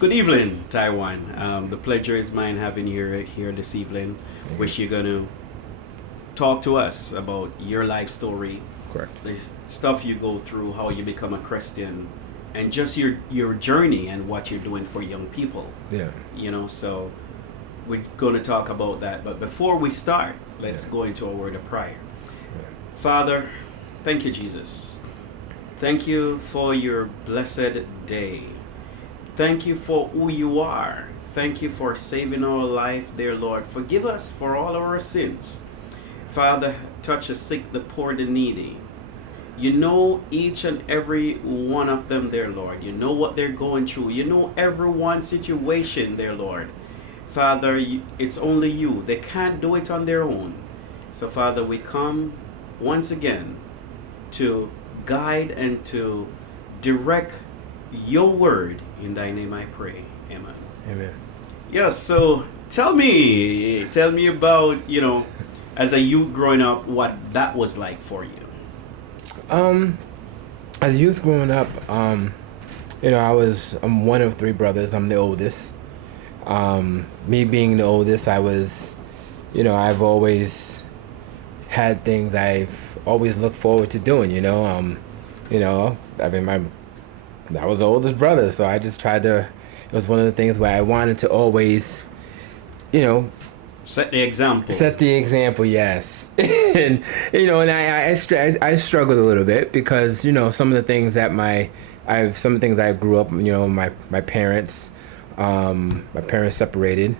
Good evening, Taiwan. The pleasure is mine having you here this evening. Wish you're gonna talk to us about your life story, Correct. the stuff you go through, how you become a Christian, and just your journey and what you're doing for young people. Yeah. So we're gonna talk about that. But before we start, let's Yeah. go into a word of prayer. Yeah. Father, thank you, Jesus. Thank you for your blessed day. Thank you for who you are. Thank you for saving our life, dear Lord. Forgive us for all our sins. Father, touch the sick, the poor, the needy. You know each and every one of them, dear Lord. You know what they're going through. You know everyone's situation, dear Lord. Father, it's only you. They can't do it on their own. So, Father, we come once again to guide and to direct your word. In thy name I pray. Amen. Amen. Yes, so tell me about, as a youth growing up, what that was like for you. Um, as a youth growing up, I'm one of three brothers. I'm the oldest. Me being the oldest, I've always had things I've always looked forward to doing. I was the oldest brother, so I just tried to. It was one of the things where I wanted to always, you know, Set the example. set the example. Yes, I struggled a little bit because some of the things that I grew up. My parents, separated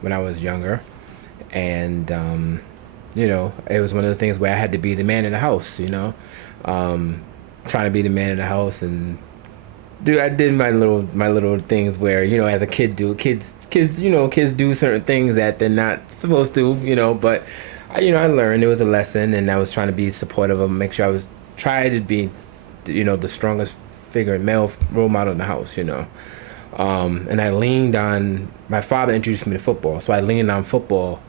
when I was younger, and it was one of the things where I had to be the man in the house. Trying to be the man in the house and I did my little things where as a kid kids do certain things that they're not supposed to, but I learned. It was a lesson, and I was trying to be supportive of them, make sure I was try to be the strongest figure, male role model in the house. And I leaned on my father introduced me to football, so I leaned on football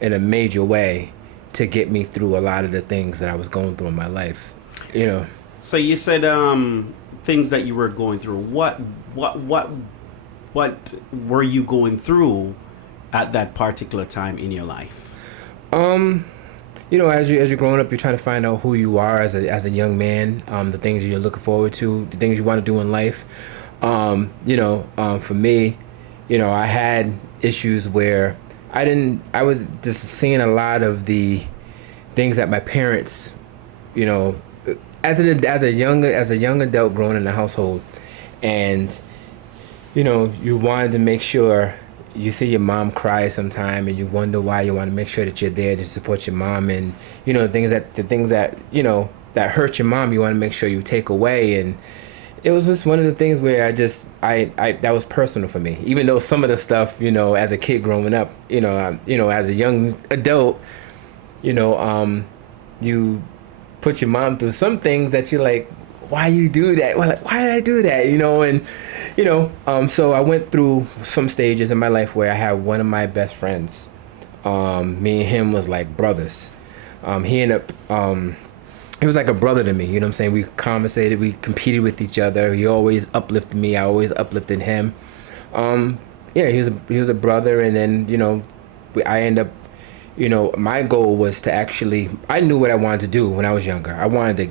in a major way to get me through a lot of the things that I was going through in my life. So you said things that you were going through. What were you going through at that particular time in your life? As you're growing up, you're trying to find out who you are as a young man. The things you're looking forward to, the things you want to do in life. For me, I had issues where I was just seeing a lot of the things that my parents, as a young adult growing in the household, and you wanted to make sure you see your mom cry sometime, and you wonder why. You want to make sure that you're there to support your mom, and the things that that hurt your mom, you want to make sure you take away. And it was just one of the things where I that was personal for me, even though some of the stuff, as a kid growing up, as a young adult, you put your mom through some things that you're like, why you do that? Well, like, why did I do that? So I went through some stages in my life where I had one of my best friends. Me and him was like brothers. He ended up, he was like a brother to me. You know what I'm saying? We conversated, we competed with each other. He always uplifted me. I always uplifted him. He was a brother, and then I end up. My goal was to I knew what I wanted to do when I was younger. I wanted to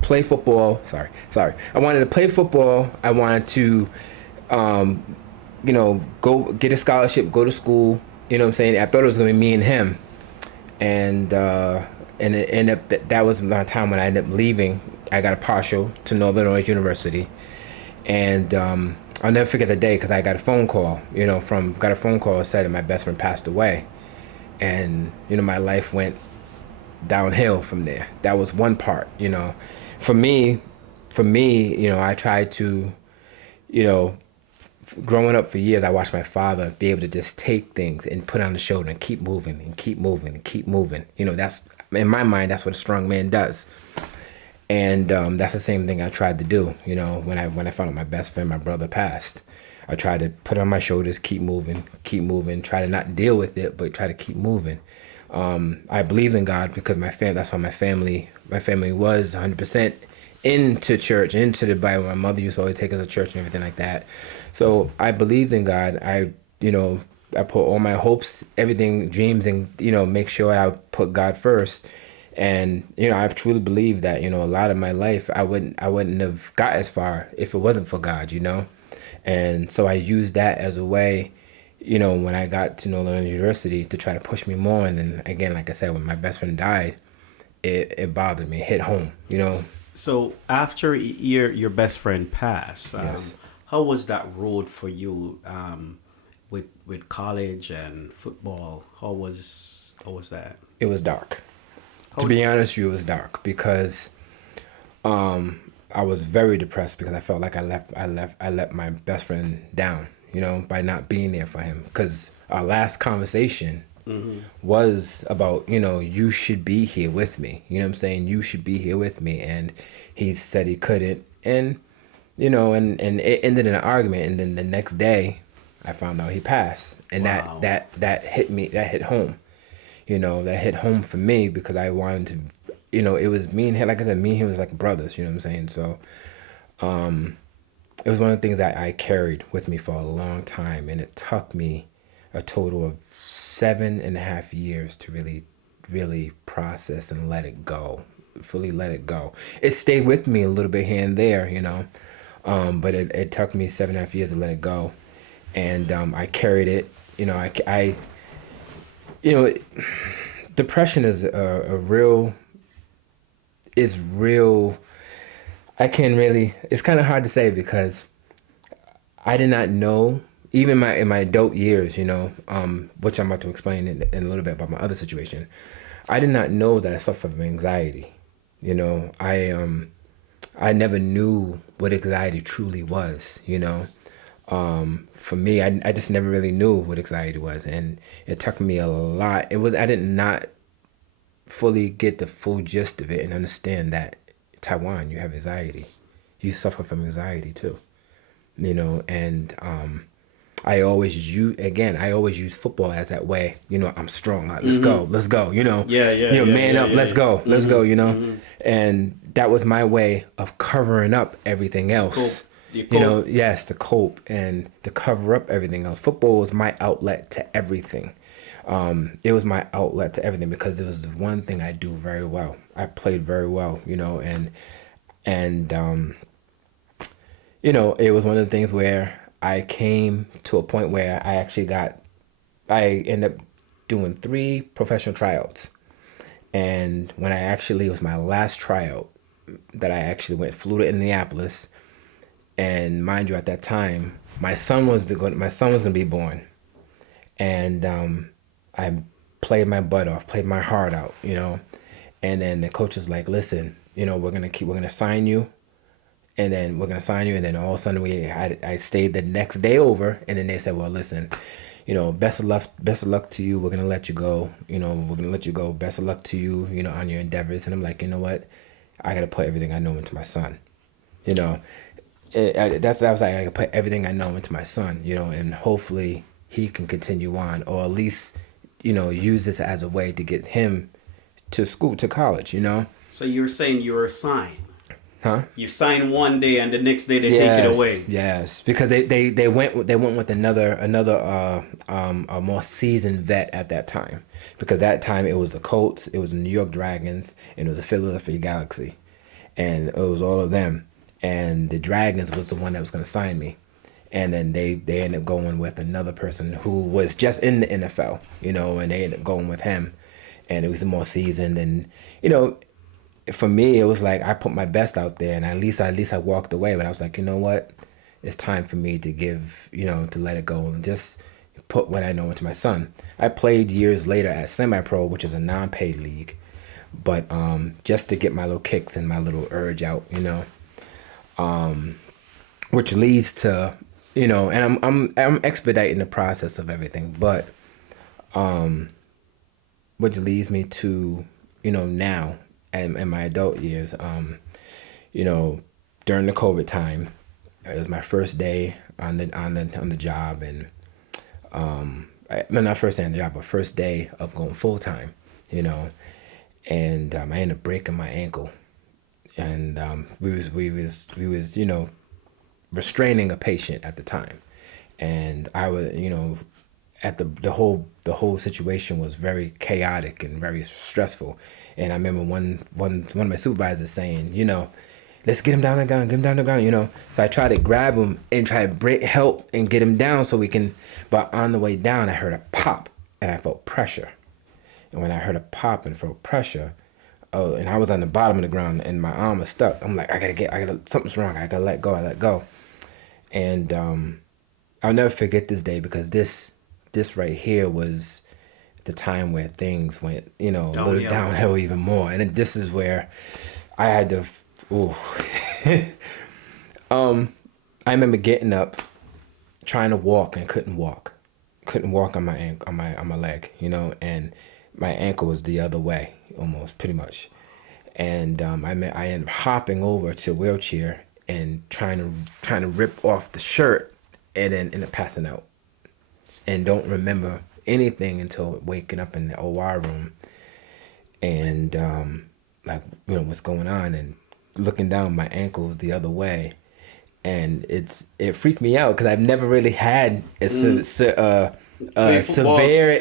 play football. Sorry. I wanted to play football. I wanted to, go get a scholarship, go to school. You know what I'm saying? I thought it was going to be me and him. And it ended up that was my time when I ended up leaving. I got a partial to Northern Illinois University. And I'll never forget the day because I got a phone call, that said that my best friend passed away. And my life went downhill from there. That was one part. For me, I tried to, growing up for years, I watched my father be able to just take things and put on the shoulder and keep moving and keep moving and keep moving. That's in my mind, that's what a strong man does. And that's the same thing I tried to do. When I found out my best friend, my brother, passed, I tried to put it on my shoulders, keep moving, try to not deal with it, but try to keep moving. I believed in God because that's how my family was 100% into church, into the Bible. My mother used to always take us to church and everything like that. So I believed in God. I put all my hopes, everything, dreams, and make sure I put God first. And I've truly believed that a lot of my life I wouldn't have got as far if it wasn't for God. And so I used that as a way, when I got to Northern University, to try to push me more. And then again, like I said, when my best friend died, it bothered me. It hit home. So after your best friend passed, Yes. how was that road for you, with college and football? How was that? It was dark. How- To be honest with you, it was dark because I was very depressed because I felt like I let my best friend down, by not being there for him. Because our last conversation was about, you should be here with me. You know what I'm saying? You should be here with me. And he said he couldn't. And, and it ended in an argument. And then the next day I found out he passed. And Wow. that hit me, that hit home. That hit home for me because I wanted to, it was me and him, like I said, me and him was like brothers, you know what I'm saying? So, it was one of the things that I carried with me for a long time, and it took me a total of 7.5 years to really, really process and let it go, fully let it go. It stayed with me a little bit here and there, but it took me 7.5 years to let it go. And, I carried it, depression is real. I can't really. It's kind of hard to say because I did not know, even in my adult years, which I'm about to explain in a little bit about my other situation. I did not know that I suffered from anxiety. I never knew what anxiety truly was. For me, I just never really knew what anxiety was, and it took me a lot. I did not fully get the full gist of it and understand that Taiwan, you have anxiety, you suffer from anxiety too, and I always use football as that way. I'm strong. Let's go. Yeah, man up. yeah. Let's go. Let's go. And that was my way of covering up everything else. Yes, to cope and to cover up everything else. Football was my outlet to everything. It was my outlet to everything because it was the one thing I do very well. I played very well, and it was one of the things where I came to a point where I ended up doing 3 professional tryouts. And when it was my last tryout that I actually flew to Indianapolis. And mind you, at that time, my son was going to be born. And I played my butt off, played my heart out, And then the coach was like, listen, we're gonna sign you, and then we're gonna sign you, and then all of a sudden I stayed the next day over, and then they said, well, listen, best of luck to you. We're gonna let you go. We're gonna let you go. Best of luck to you, on your endeavors. And I'm like, you know what? I gotta put everything I know into my son. I was like, I gotta put everything I know into my son. And hopefully he can continue on, or at least, use this as a way to get him to school, to college. So you're saying you were signed? Huh? You sign one day and the next day they take it away. Yes, because they went with another a more seasoned vet at that time. Because that time it was the Colts, it was the New York Dragons, and it was the Philadelphia Galaxy, and it was all of them. And the Dragons was the one that was going to sign me, and then they ended up going with another person who was just in the NFL, and they ended up going with him, and it was more seasoned, and for me, it was like I put my best out there, and at least I walked away. But I was like, you know what? It's time for me to give, to let it go and just put what I know into my son. I played years later at semi-pro, which is a non-paid league, but just to get my little kicks and my little urge out, which leads to, and I'm expediting the process of everything, but which leads me to, now. In my adult years, during the COVID time, it was my first day on the job, and not first day on the job, but first day of going full time, and I ended up breaking my ankle, and we was restraining a patient at the time, and I was at the whole situation was very chaotic and very stressful. And I remember one of my supervisors saying, let's get him down the ground, get him down the ground. So I tried to grab him and try to help and get him down so we can. But on the way down, I heard a pop and I felt pressure. And when I heard a pop and felt pressure, oh, and I was on the bottom of the ground and my arm was stuck. I'm like, something's wrong. I gotta let go. I let go. And I'll never forget this day because this right here was the time where things went, a little downhill even more. And then this is where I had to, I remember getting up, trying to walk and couldn't walk on my leg, and my ankle was the other way, almost pretty much. And I ended up hopping over to a wheelchair and trying to rip off the shirt, and then end up passing out, and don't remember anything until waking up in the OR room, and what's going on, and looking down, my ankle was the other way, and it freaked me out because I've never really had a severe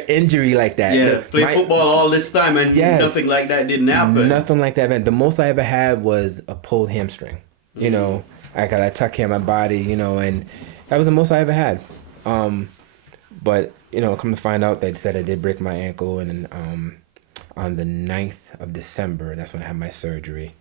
injury like that. Yeah, played football all this time and nothing like that didn't happen. Nothing like that, man. The most I ever had was a pulled hamstring. I tuck in my body, and that was the most I ever had. But come to find out, they said I did break my ankle, and on the 9th of December, that's when I had my surgery.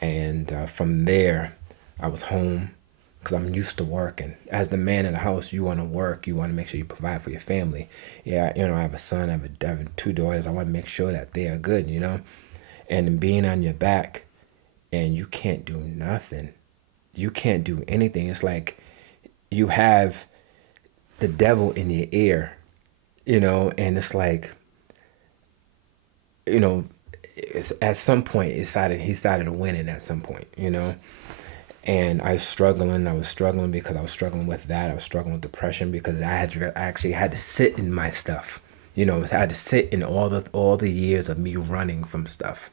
And from there, I was home because I'm used to working. As the man in the house, you want to work. You want to make sure you provide for your family. Yeah, I have a son. I have 2 daughters. I want to make sure that they are good, And being on your back, and you can't do nothing. You can't do anything. It's like you have the devil in your ear, and it's like, at some point he started to win it at some point, and I was struggling because I was struggling with that. I was struggling with depression because I actually had to sit in my stuff, I had to sit in all the years of me running from stuff.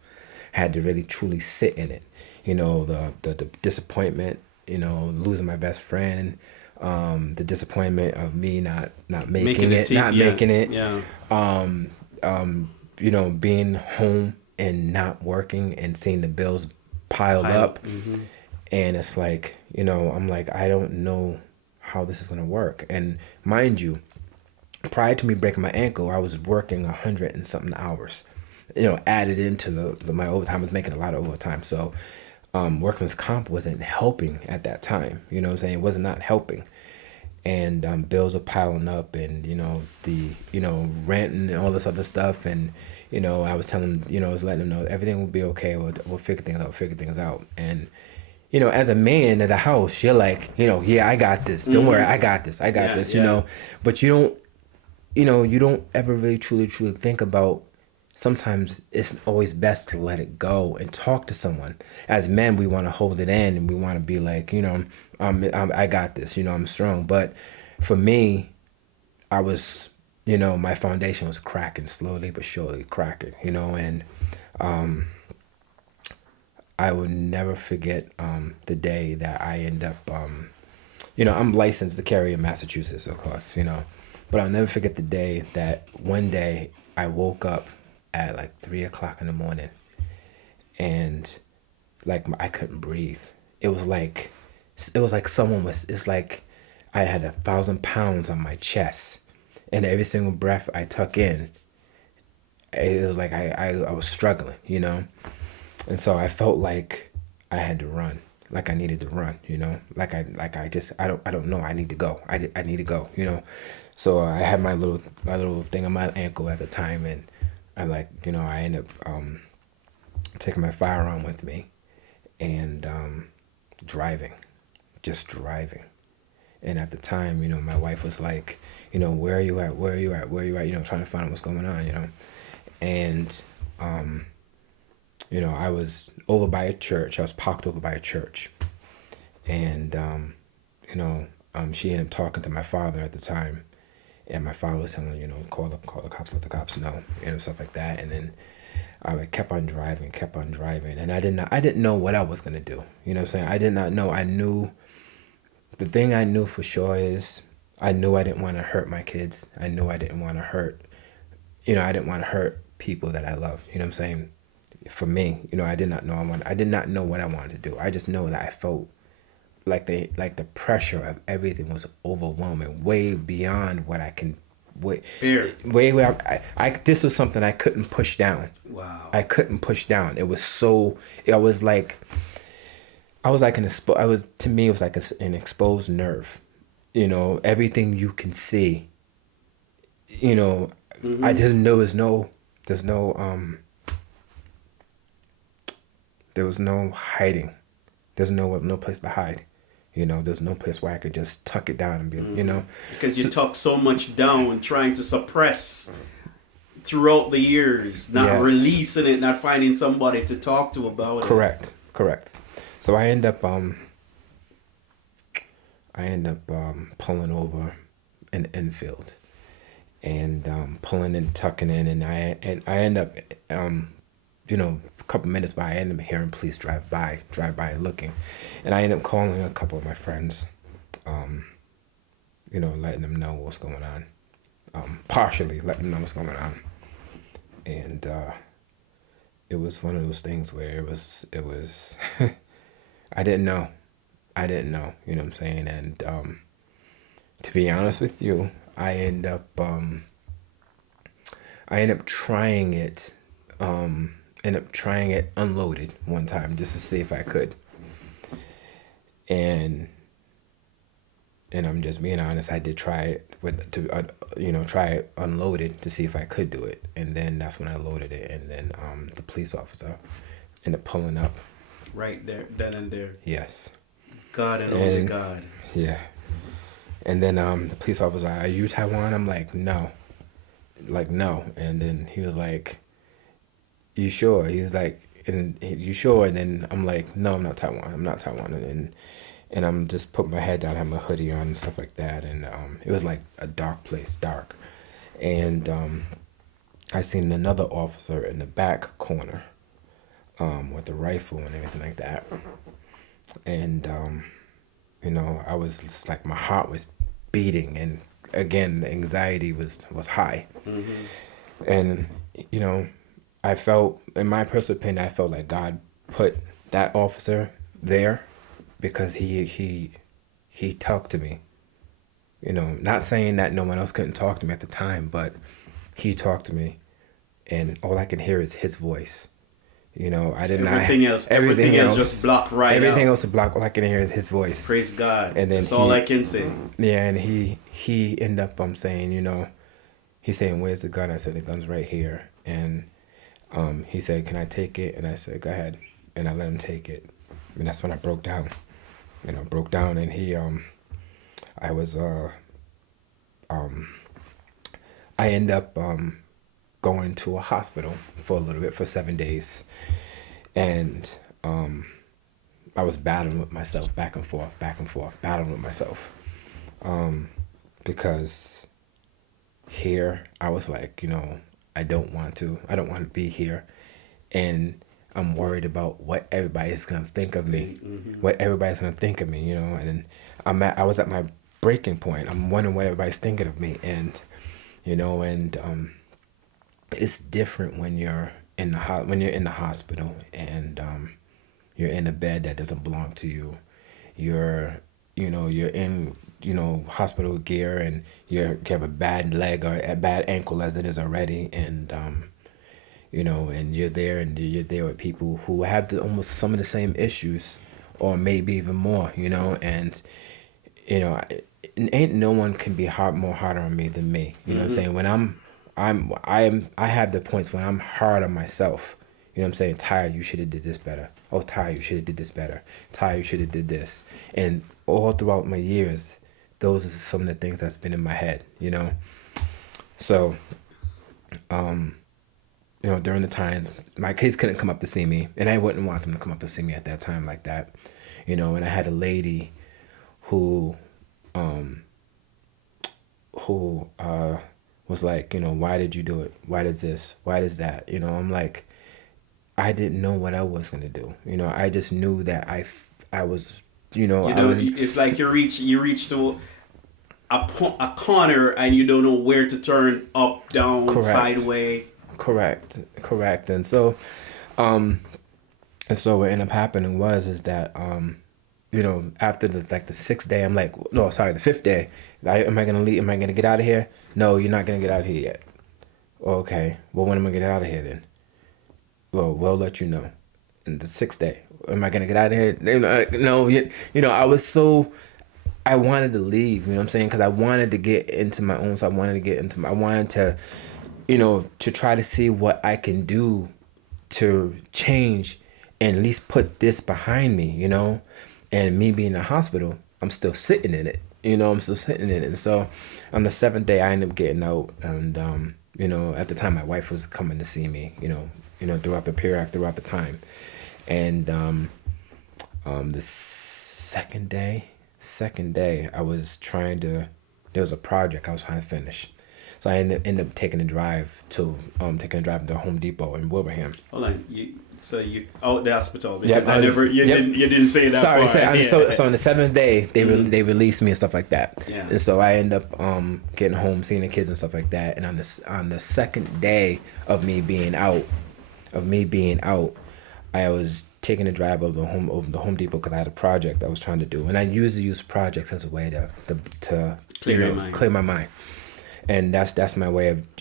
I had to really truly sit in it, the disappointment, losing my best friend, the disappointment of me not making it, being home and not working and seeing the bills pile up. Mm-hmm. And it's like, I'm like, I don't know how this is going to work. And mind you, prior to me breaking my ankle, I was working 100 and something hours, added into my overtime. I was making a lot of overtime. So workman's comp wasn't helping at that time. You know what I'm saying? It was not helping. And bills are piling up, and the rent and all this other stuff, and I was telling I was letting them know everything will be okay. We'll figure things out. And as a man at a house, you're like, yeah, I got this. Don't worry, I got this. But you don't ever really truly think about. Sometimes it's always best to let it go and talk to someone. As men, we want to hold it in and we want to be like, I got this, I'm strong. But for me, I was, my foundation was cracking, slowly but surely cracking, and I will never forget the day that I end up, I'm licensed to carry in Massachusetts, of course, but I'll never forget the day that one day I woke up at like 3:00 in the morning, and like I couldn't breathe. It was like it's like I had 1,000 pounds on my chest, and every single breath I took in, it was like I was struggling, and so I felt like I had to run, like I needed to run, I don't know, I need to go, I need to go, so I had my little thing on my ankle at the time, and I I ended up taking my firearm with me and driving. And at the time, my wife was like, where are you at? Where are you at? Where are you at? Trying to find out what's going on, And, I was over by a church. I was parked over by a church. And, she ended up talking to my father at the time. And my father was telling her, call the cops, let the cops know, stuff like that. And then I kept on driving, and I didn't know what I was gonna do. You know what I'm saying? I did not know. I knew the thing I knew for sure is I knew I didn't want to hurt my kids. I knew I didn't want to hurt, I didn't want to hurt people that I love. You know what I'm saying? For me, I did not know I did not know what I wanted to do. I just know that I felt like the pressure of everything was overwhelming, way beyond what I can way Fear. way where I this was something I couldn't push down. Wow. I couldn't push down. It was so I was like to me it was like an exposed nerve. Everything you can see. I just know there was no hiding. There's no place to hide. There's no place where I could just tuck it down and be. Because you talk so much down, trying to suppress throughout the years, not Yes. releasing it, not finding somebody to talk to about Correct. So I end up pulling over an infield and pulling and tucking in, and I end up a couple minutes by, I end up hearing police drive by looking, and I end up calling a couple of my friends, letting them know what's going on, partially letting them know what's going on, and it was one of those things where it was I didn't know, you know what I'm saying, and to be honest with you, I end up trying it. Unloaded one time just to see if I could. And I'm just being honest, I did try it try it unloaded to see if I could do it. And then that's when I loaded it, and then the police officer ended up pulling up. Right there, then and there. Yes. God and only God. Yeah. And then the police officer was like, "Are you Taiwan?" I'm like, "No." Like, no. And then he was like, "You sure?" He's like, "You sure?" And then I'm like, "No, I'm not Taiwan. And I'm just putting my head down, have my hoodie on and stuff like that. And it was like a dark place, dark. And I seen another officer in the back corner with a rifle and everything like that. And I was just like, my heart was beating, and again, the anxiety was high. Mm-hmm. And I felt, in my personal opinion, I felt like God put that officer there because he talked to me. Not saying that no one else couldn't talk to me at the time, but he talked to me, and all I can hear is his voice. Everything else just blocked right out. Everything else is blocked. All I can hear is his voice. Praise God. And then that's all I can say. Yeah, and he ended up saying, he's saying, "Where's the gun?" I said, "The gun's right here." And he said, "Can I take it?" And I said, "Go ahead." And I let him take it. And that's when I broke down. And he I ended up going to a hospital for a little bit, for 7 days. And I was battling with myself, back and forth, battling with myself. Because here I was like, I don't want to be here. And I'm worried about what everybody's going to think of me, and I was at my breaking point. I'm wondering what everybody's thinking of me. And, it's different when you're in the hospital, and you're in a bed that doesn't belong to you. You're in, hospital gear, and you have a bad leg or a bad ankle as it is already. And, and you're there with people who have almost some of the same issues, or maybe even more, and, ain't no one can be more harder on me than me. You know what I'm saying? When I have the points when I'm hard on myself. You know what I'm saying? Ty, you should have did this better. Oh, Ty, you should have did this better. Ty, you should have did this. And all throughout my years, those are some of the things that's been in my head, So, during the times, my kids couldn't come up to see me, and I wouldn't want them to come up to see me at that time like that, and I had a lady who was like, why did you do it? Why does this? Why does that? I'm like, I didn't know what I was gonna do. I just knew that I was, It's like you reach to a corner and you don't know where to turn, up, down, correct, sideways. correct, and so what ended up happening is that after the sixth day, I'm like, no, sorry, the fifth day, am I gonna leave? Am I gonna get out of here? No, you're not gonna get out of here yet. Okay, well, when am I gonna get out of here then? Well, we'll let you know. And the sixth day, am I gonna get out of here? No, I wanted to leave. You know what I'm saying? Because I wanted to get into my own. So I wanted to, to try to see what I can do to change and at least put this behind me. And me being in the hospital, I'm still sitting in it. I'm still sitting in it. And so on the seventh day, I ended up getting out. And, at the time, my wife was coming to see me, throughout the time. And the second day, I was there was a project I was trying to finish. So I ended up taking a drive to Home Depot in Wilbraham. Hold on, you out the hospital because you didn't say that. Sorry, part. so on the seventh day they released me and stuff like that. Yeah. And so I end up getting home, seeing the kids and stuff like that. And on the second day of me being out, I was taking a drive over the Home Depot because I had a project I was trying to do, and I usually use projects as a way to clear my mind. And that's my way of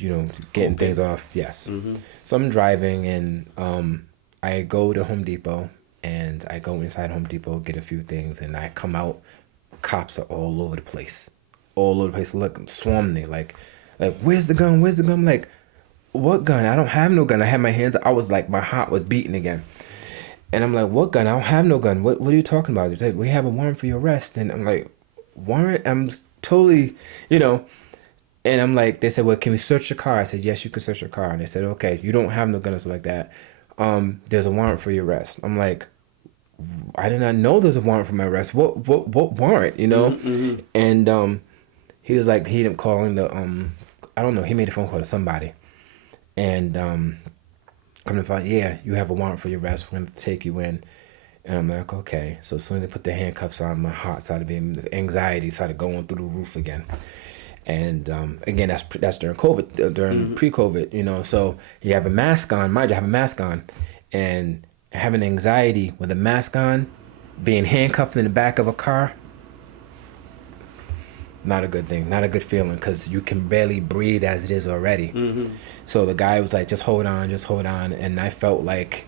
getting things off. Yes. Mm-hmm. So I'm driving and I go to Home Depot and I go inside Home Depot, get a few things, and I come out. Cops are all over the place, look, swarming me like where's the gun? I'm like, what gun? I don't have no gun. I had my hands. I was like, my heart was beating again. And I'm like, what gun? I don't have no gun. What are you talking about? They said, we have a warrant for your arrest. And I'm like, warrant? I'm totally, And I'm like, they said, well, can we search your car? I said, yes, you can search your car. And they said, okay, you don't have no gun or something like that. There's a warrant for your arrest. I'm like, I did not know there's a warrant for my arrest. What warrant, Mm-hmm. And he was like, he ended up calling I don't know, he made a phone call to somebody. And come to find, yeah, you have a warrant for your arrest. We're going to take you in. And I'm like, okay. So as soon as they put the handcuffs on, my heart started being, anxiety started going through the roof again. And again, that's during COVID, during pre-COVID, So you have a mask on. Mind you, I have a mask on. And having anxiety with a mask on, being handcuffed in the back of a car, not a good thing, not a good feeling, because you can barely breathe as it is already. Mm-hmm. So the guy was like, just hold on. And I felt like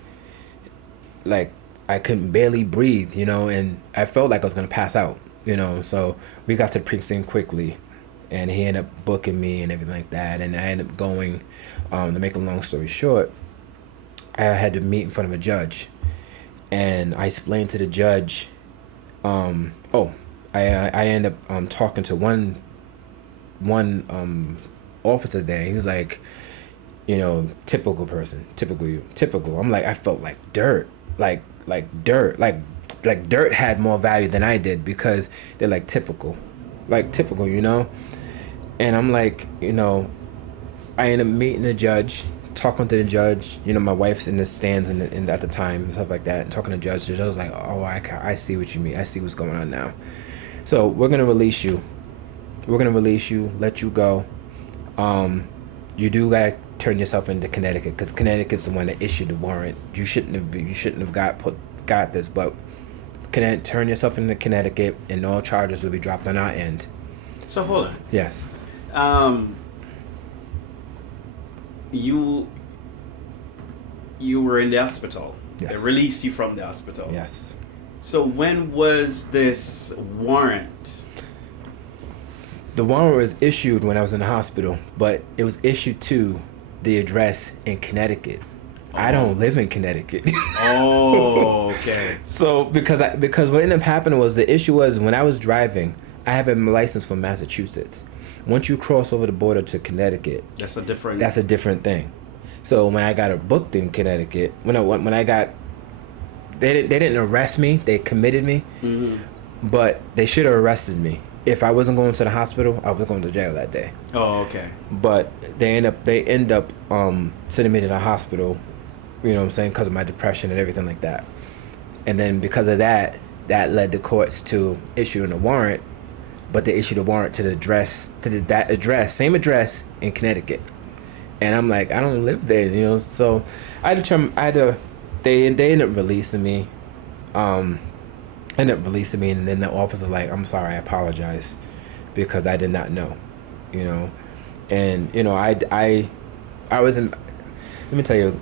I couldn't barely breathe, and I felt like I was going to pass out, So we got to the precinct quickly, and he ended up booking me and everything like that. And I ended up going, to make a long story short, I had to meet in front of a judge. And I explained to the judge, I ended up talking to one officer there. He was like, typical person, typical. I'm like, I felt like dirt, like dirt, like dirt had more value than I did, because they're like typical, And I'm like, I end up meeting the judge, talking to the judge. My wife's in the stands at the time and stuff like that, and talking to the judge. The judge was like, oh, I see what you mean. I see what's going on now. So we're gonna release you. Let you go. You do gotta turn yourself into Connecticut, because Connecticut's the one that issued the warrant. You shouldn't have got this, but turn yourself into Connecticut, and all charges will be dropped on our end. So hold on. Yes. You were in the hospital. Yes. They released you from the hospital. Yes. So when was this warrant? The warrant was issued when I was in the hospital, but it was issued to the address in Connecticut. Oh. I don't live in Connecticut. Oh, okay. So because what ended up happening was, the issue was, when I was driving, I have a license from Massachusetts. Once you cross over the border to Connecticut, that's a different thing. So when I got booked in Connecticut, when I got, they didn't arrest me, they committed me, mm-hmm. but they should have arrested me. If I wasn't going to the hospital, I was going to jail that day. Oh, okay. But they end up sending me to the hospital You know what I'm saying? Because of my depression and everything like that. And then because of that, that led the courts to issuing a warrant, but they issued a warrant to the address, that address, same address in Connecticut. And I'm like, I don't live there, you know. So they ended up releasing me. And then the officer's like, I'm sorry, I apologize, because I did not know, you know. And you know, I was in. Let me tell you,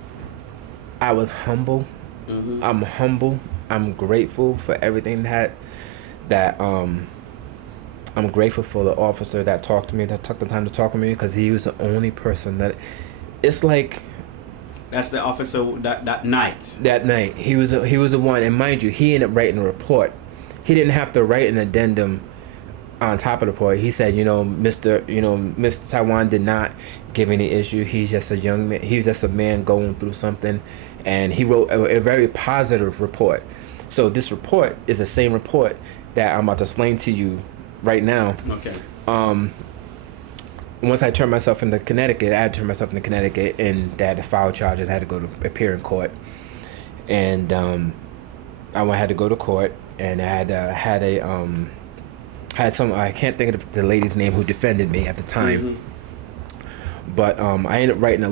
I was humble. Mm-hmm. I'm humble. I'm grateful for everything that I'm grateful for the officer that talked to me, that took the time to talk to me, because he was the only person that, it's like, That's the officer that night. that night he was the one. And mind you, he ended up writing a report. He didn't have to write an addendum on top of the report. He said, Mr. Taiwan did not give any issue. He's just a young man. He's just a man going through something, and he wrote a very positive report. So this report is the same report that I'm about to explain to you right now. Okay. Once I turned myself into Connecticut, and they had to file charges. I had to go to appear in court, and I had to go to court, and I had some, I can't think of the lady's name who defended me at the time, Mm-hmm. but I ended up writing a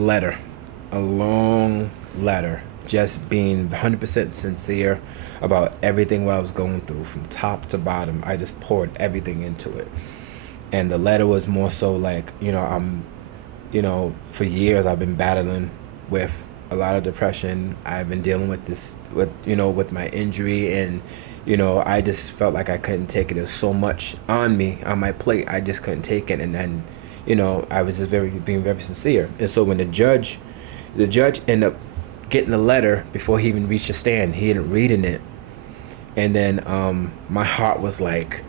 long letter, just being 100% sincere about everything what I was going through from top to bottom. I just poured everything into it. And the letter was more so like, for years I've been battling with a lot of depression. I've been dealing with this, with my injury, and, I just felt like I couldn't take it. There was so much on me, on my plate. I just couldn't take it. And then, I was just being very sincere. And so when the judge ended up getting the letter before he even reached the stand, he ended up reading it. And then my heart was like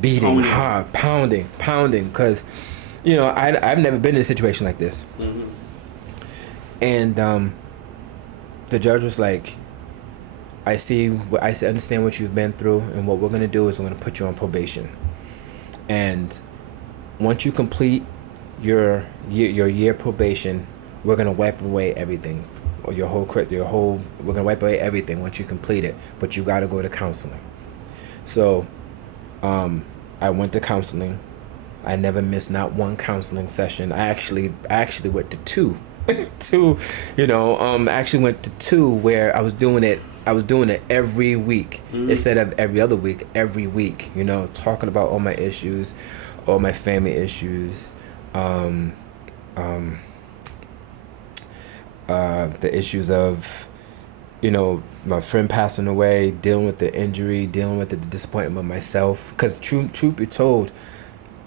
beating hard, pounding, because, I've never been in a situation like this. Mm-hmm. And the judge was like, I understand what you've been through, and what we're going to do is we're going to put you on probation. And once you complete your year probation, we're going to wipe away everything. Or we're going to wipe away everything once you complete it, but you got to go to counseling. So I went to counseling. I never missed not one counseling session. I actually went to two. Actually went to two, where I was doing it every week, Mm-hmm. instead of every other week, every week, talking about all my issues, all my family issues, the issues of, my friend passing away, dealing with the injury, dealing with the disappointment of myself. Because truth be told,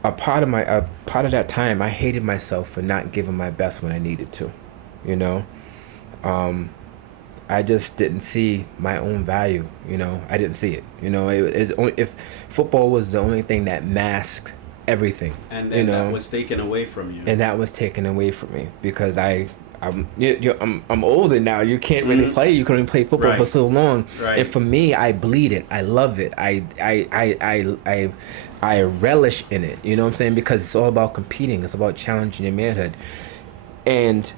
a part of that time, I hated myself for not giving my best when I needed to. I just didn't see my own value. I didn't see it. If football was the only thing that masked everything, And then that was taken away from you. and that was taken away from me, because I'm older now. You can't really play. You can only play football Right. for so long. Right. And for me, I bleed it. I love it. I relish in it. You know what I'm saying? Because it's all about competing. It's about challenging your manhood. And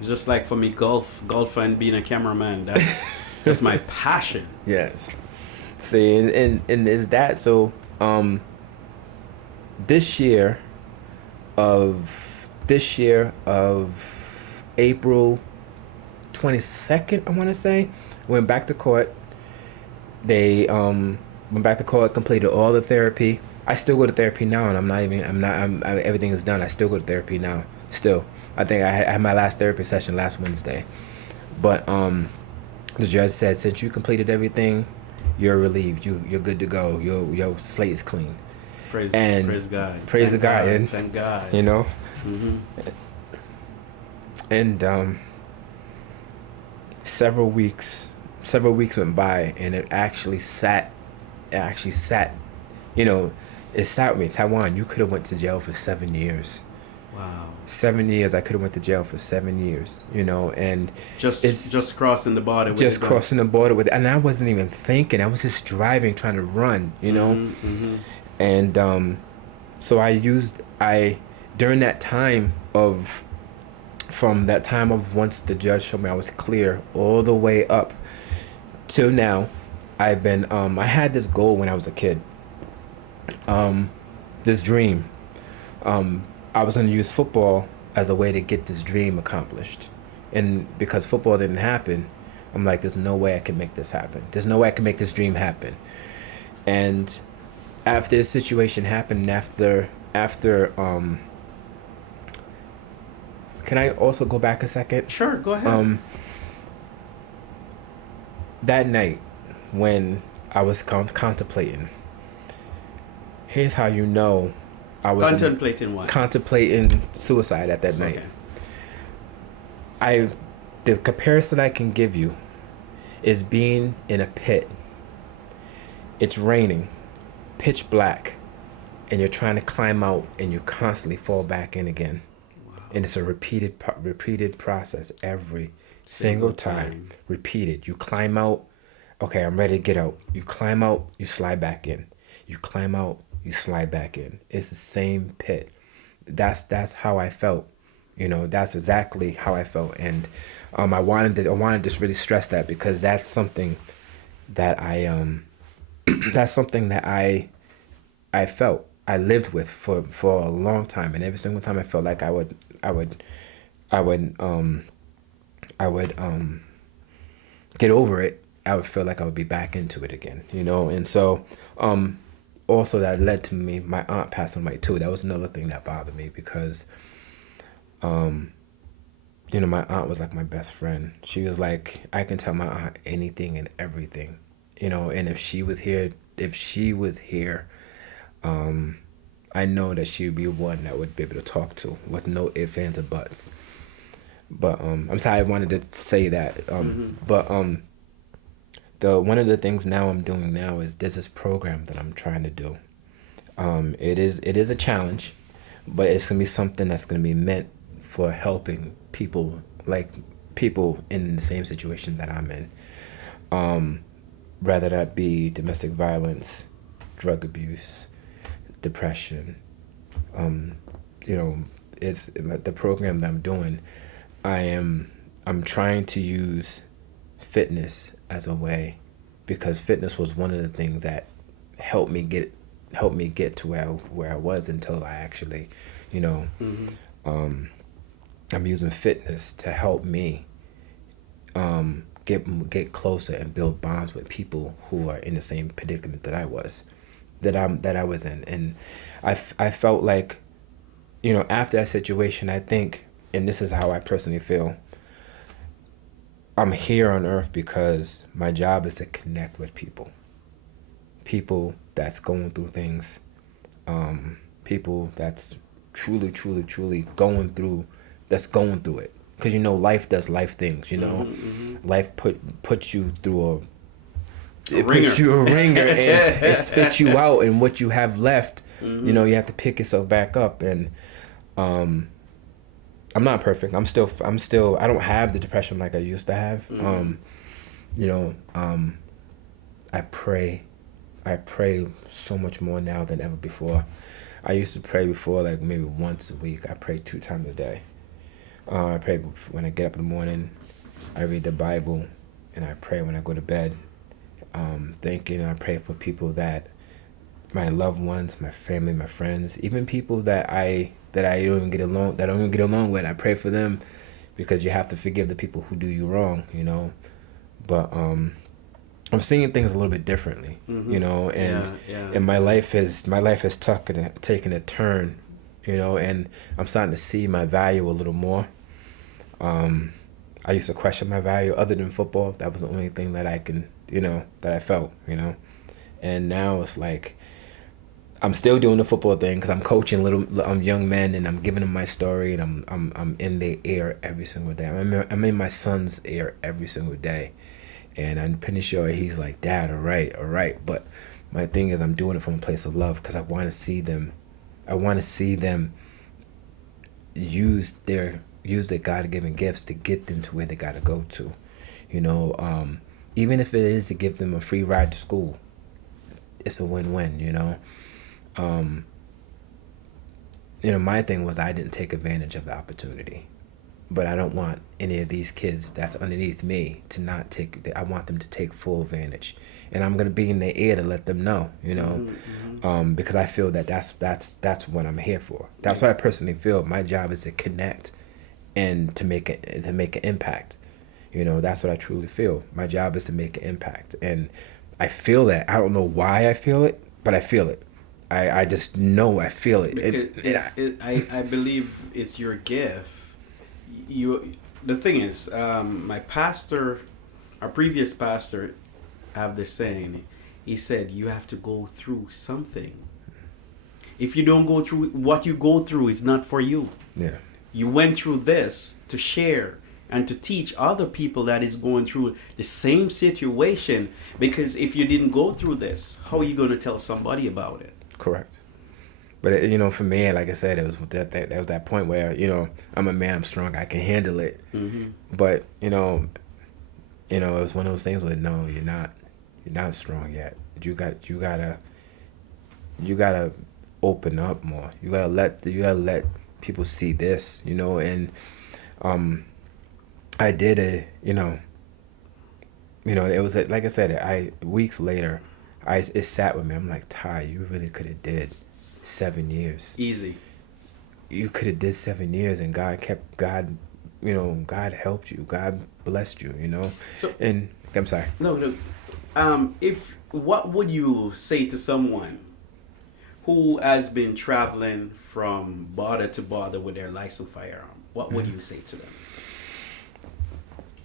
Just like for me, golf and being a cameraman, that's my passion. yes. See, and is that so? This year of April 22nd, I want to say, went back to court. They went back to court, completed all the therapy. I still go to therapy now, and everything is done. I still go to therapy now. Still, I think I had my last therapy session last Wednesday. But the judge said, since you completed everything, you're relieved. You're good to go. Your slate is clean. Praise God. Praise Thank God. And, Thank God. Mm-hmm. And several weeks went by, and it actually sat. It sat with me. Taiwan, you could have went to jail for 7 years. Wow. 7 years. I could have went to jail for 7 years. And just crossing the border. Just crossing the border with it. And I wasn't even thinking. I was just driving, trying to run. Mm-hmm, mm-hmm. And so during that time of from that time of once the judge showed me I was clear all the way up till now, I've been I had this goal when I was a kid. This dream. I was going to use football as a way to get this dream accomplished. And because football didn't happen, I'm like, there's no way I can make this happen. There's no way I can make this dream happen. And after this situation happened, can I also go back a second? Sure, go ahead. That night when I was contemplating, here's how you know I was Contemplating what? contemplating suicide at that night. Okay. The comparison I can give you is being in a pit. It's raining, pitch black, and you're trying to climb out and you constantly fall back in again. Wow. And it's a repeated process every single time. Repeated. You climb out, okay, I'm ready to get out. You climb out, you slide back in. You climb out, you slide back in. It's the same pit. That's how I felt. You know, that's exactly how I felt. And I wanted to just really stress that, because that's something that that's something that I felt, I lived with for a long time. And every single time I felt like I would get over it, I would feel like I would be back into it again, you know. And so also that led to me, my aunt passing away too. That was another thing that bothered me, because you know, my aunt was like my best friend. She was like, I can tell my aunt anything and everything, you know. And if she was here, I know that she would be one that would be able to talk to with no ifs, ands, or buts. But I'm sorry, I wanted to say that. But the one of the things now I'm doing now is there's this program that I'm trying to do. It is a challenge, but it's gonna be something that's gonna be meant for helping people, like people in the same situation that I'm in. Rather that be domestic violence, drug abuse, depression. You know, it's the program that I'm doing. I'm trying to use fitness as a way, because fitness was one of the things that helped me get to where I was until I actually, you know, I'm using fitness to help me get closer and build bonds with people who are in the same predicament that I was in. And I felt like, you know, after that situation, I think, and this is how I personally feel, I'm here on earth because my job is to connect with people that's going through things, people that's truly going through it. Because, you know, life does life things, you know. Life puts you through puts you a ringer, and it spits you out, and what you have left, you know, you have to pick yourself back up. And I'm not perfect. I'm still I don't have the depression like I used to have. You know, I pray so much more now than ever before. I used to pray before, like maybe once a week. I pray 2 times a day. I pray when I get up in the morning. I read the Bible, and I pray when I go to bed. Thinking, I pray for people that, my loved ones, my family, my friends, even people that I don't even get along with. I pray for them, because you have to forgive the people who do you wrong, you know. But I'm seeing things a little bit differently, you know, and my life has taken a turn, you know, and I'm starting to see my value a little more. I used to question my value other than football. That was the only thing that I can, you know, that I felt, you know. And now it's like, I'm still doing the football thing because I'm coaching young men, and I'm giving them my story, and I'm in their ear every single day. I'm in my son's ear every single day, and I'm pretty sure he's like, Dad, all right. But my thing is, I'm doing it from a place of love, because I want to see them use their God-given gifts to get them to where they gotta go to, you know. Even if it is to give them a free ride to school, it's a win-win, you know. You know, my thing was, I didn't take advantage of the opportunity. but I don't want any of these kids that's underneath me to not take. I want them to take full advantage, and I'm gonna be in their ear to let them know, because I feel that that's what I'm here for. That's what I personally feel. My job is to connect, and to make an impact. That's what I truly feel. My job is to make an impact, and I feel that. I don't know why I feel it, but I feel it. I just know I feel it. Because I believe it's your gift. The thing is, my pastor, our previous pastor, have this saying. He said, you have to go through something. If you don't go through what you go through, is not for you. Yeah. You went through this to share and to teach other people that is going through the same situation. Because if you didn't go through this, how are you going to tell somebody about it? Correct. But for me, like I said, it was that point where I'm a man, I'm strong, I can handle it. Mm-hmm. But it was one of those things where no, you're not strong yet. You gotta open up more. You gotta let people see this, and I did it. It was like I said. Weeks later, it sat with me. I'm like, Ty, you really could have did 7 years. Easy. You could have did 7 years, and God helped you. God blessed you. So, and I'm sorry. No. What would you say to someone who has been traveling from border to border with their licensed firearm? What would you say to them?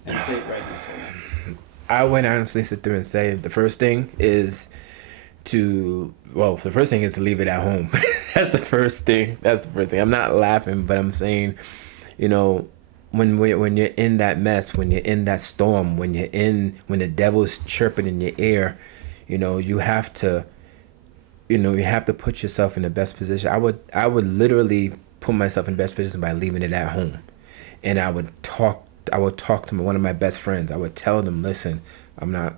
And say it right now for me. I would honestly sit there and say the first thing is to leave it at home. That's the first thing. I'm not laughing, but I'm saying, when you're in that mess, when you're in that storm, when the devil's chirping in your ear, you have to put yourself in the best position. I would literally put myself in the best position by leaving it at home, and I would talk to one of my best friends. I would tell them, listen, I'm not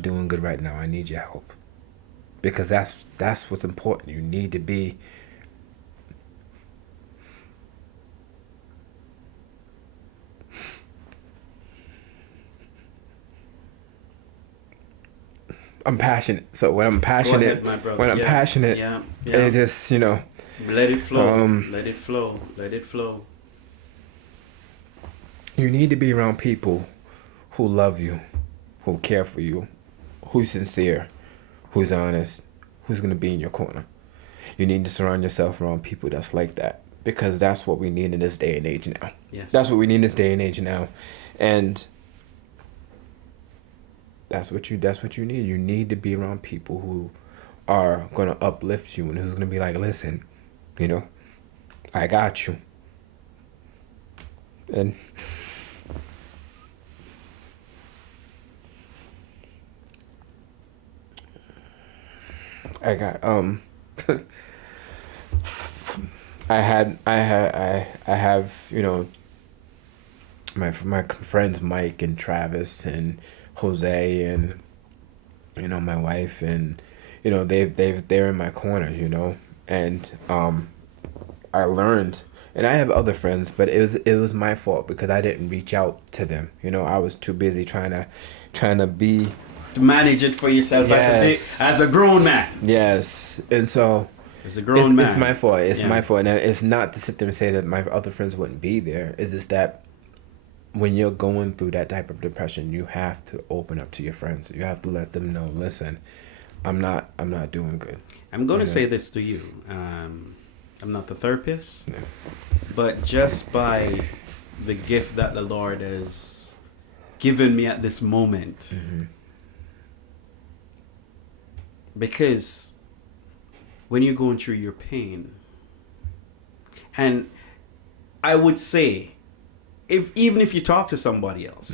doing good right now. I need your help. Because that's what's important. You need to be I'm passionate. So when I'm passionate, Go ahead, my brother. It just, let it flow. Let it flow. You need to be around people who love you, who care for you, who's sincere, who's honest, who's going to be in your corner. You need to surround yourself around people that's like that, because that's what we need in this day and age now. Yes. That's what we need in this day and age now. And that's what you need. You need to be around people who are going to uplift you and who's going to be like, listen, I got you. And I got I have my friends Mike and Travis and Jose and my wife, and they're in my corner, and I learned, and I have other friends, but it was my fault because I didn't reach out to them. I was too busy trying to be to manage it for yourself. Yes. as a grown man. Yes, and so as a grown man, it's my fault. It's my fault, and it's not to sit there and say that my other friends wouldn't be there. It's just that when you're going through that type of depression, you have to open up to your friends. You have to let them know, listen, I'm not doing good. I'm going to say this to you. I'm not the therapist, but just by the gift that the Lord has given me at this moment, because when you're going through your pain, and I would say, even if you talk to somebody else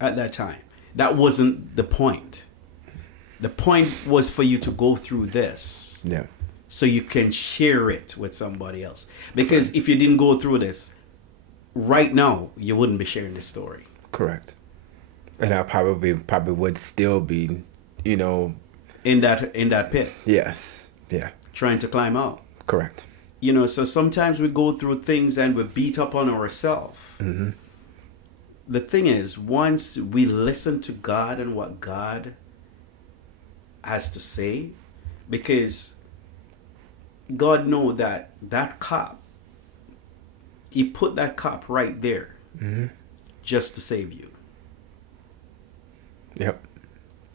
at that time, that wasn't the point. The point was for you to go through this. Yeah. So you can share it with somebody else. Because if you didn't go through this, right now, you wouldn't be sharing this story. Correct. And I probably would still be, in that pit. Yes. Yeah. Trying to climb out. Correct. So sometimes we go through things and we beat up on ourselves. Mm-hmm. The thing is, once we listen to God and what God has to say, because God know that cop, he put that cop right there Mm-hmm. just to save you. Yep.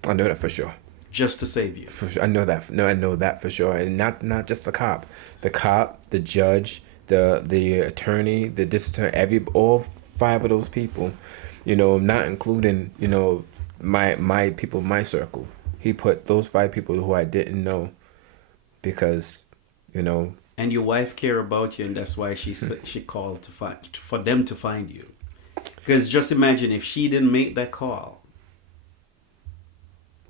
I know that for sure. Just to save you. For sure. I know that. No, I know that for sure. And not just the cop, the judge, the attorney, the district attorney, all 5 of those people, not including, my people, my circle. He put those 5 people who I didn't know, because, And your wife care about you, and that's why she called for them to find you. Because just imagine if she didn't make that call,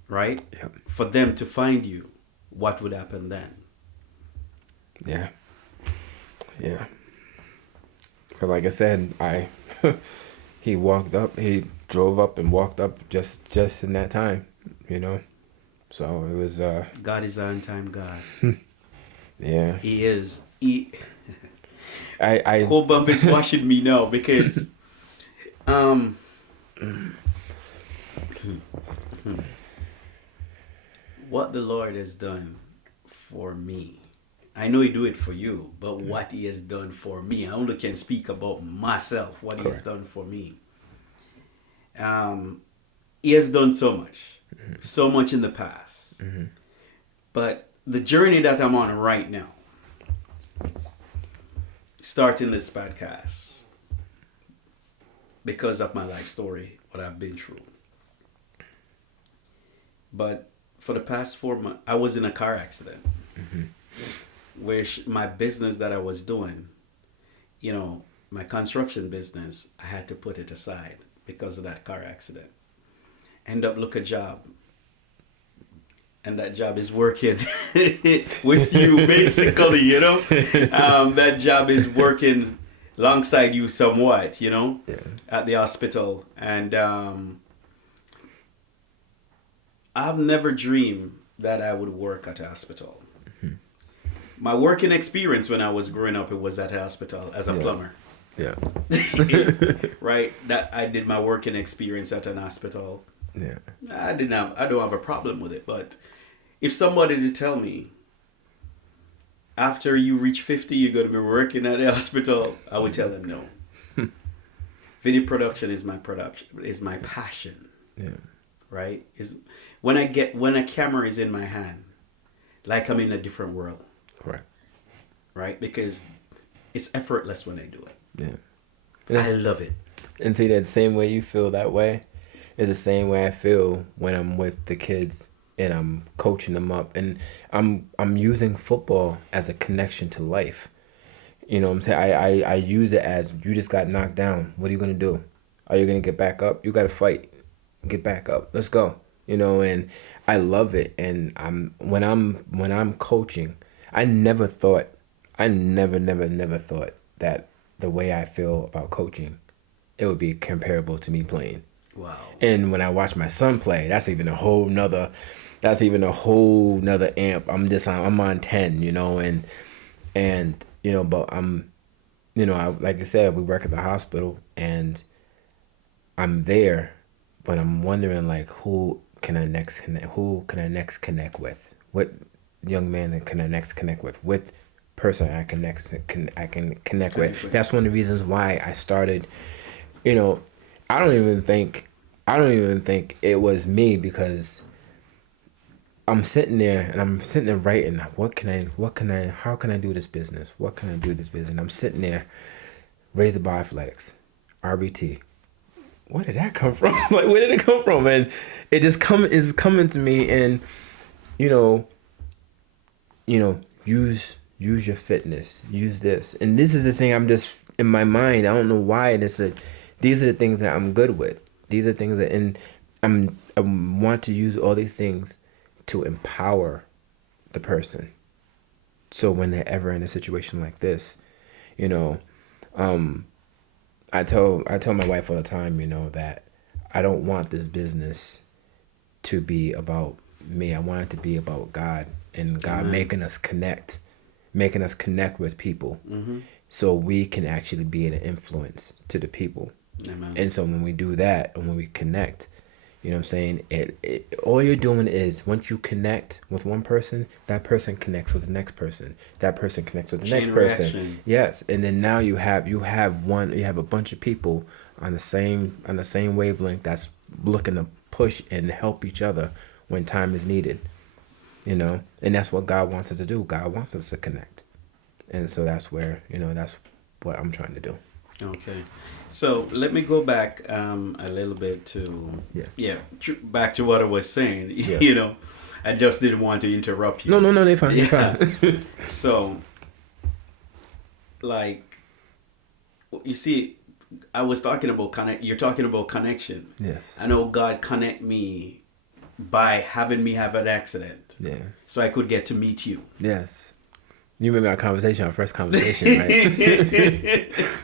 right? Yep. For them to find you, what would happen then? Yeah. Yeah. But like I said, he drove up and walked up just in that time, So it was God is on time God. yeah. He is. I Whole bump is watching me now because what the Lord has done for me. I know he do it for you, but what he has done for me, I only can speak about myself, what he has done for me. He has done so much, so much in the past. Mm-hmm. But the journey that I'm on right now, starting this podcast, because of my life story, what I've been through. But for the past 4 months, I was in a car accident, which my business that I was doing, my construction business, I had to put it aside because of that car accident. End up look a job. And that job is working with you, basically, that job is working alongside you somewhat, at the hospital. And I've never dreamed that I would work at a hospital. Mm-hmm. My working experience when I was growing up, it was at a hospital as a plumber. Yeah. Right? That I did my working experience at an hospital. Yeah. I don't have a problem with it, but if somebody to tell me after you reach 50 you're going to be working at a hospital, I would tell them no. Video production is my passion. Yeah. Right? Is when a camera is in my hand, like I'm in a different world. Correct. Right? Because it's effortless when I do it. Yeah. I love it. And see, that same way you feel that way is the same way I feel when I'm with the kids and I'm coaching them up, and I'm using football as a connection to life. You know what I'm saying? I use it as, you just got knocked down. What are you gonna do? Are you gonna get back up? You gotta fight. Get back up. Let's go. And I love it. And when I'm coaching, I never thought that the way I feel about coaching, it would be comparable to me playing. Wow. And when I watch my son play, that's even a whole nother amp. I'm on 10, and but like I said, we work at the hospital and I'm there, but I'm wondering, like, who can I next connect with? What young man can I next connect with? What person I can connect with? That's one of the reasons why I started. I don't even think it was me, because I'm sitting there writing, how can I do this business? What can I do this business? And I'm sitting there, Razor Bar Athletics, RBT. Where did that come from? Like, where did it come from? And it just is coming to me, and use your fitness, use this. And this is the thing, I'm just in my mind, I don't know why, these are the things that I'm good with. These are things that, and I want to use all these things to empower the person. So when they're ever in a situation like this, I tell my wife all the time, that I don't want this business to be about me. I want it to be about God, and God making us connect. making us connect with people, so we can actually be an influence to the people. Amen. And so when we do that, and when we connect, you know what I'm saying, all you're doing is, once you connect with one person, that person connects with the next person, that person connects with the next person. Reaction. Yes, and then now you have a bunch of people on the same wavelength, that's looking to push and help each other when time is needed. You know, and that's what God wants us to do. God wants us to connect, and so that's where, that's what I'm trying to do. Okay, so let me go back a little bit to back to what I was saying. Yeah. I just didn't want to interrupt you. No, they're fine. They're fine. So, like, you see, I was talking about you're talking about connection. Yes. I know God connect me by having me have an accident. Yeah. So I could get to meet you. Yes. You remember our first conversation, right?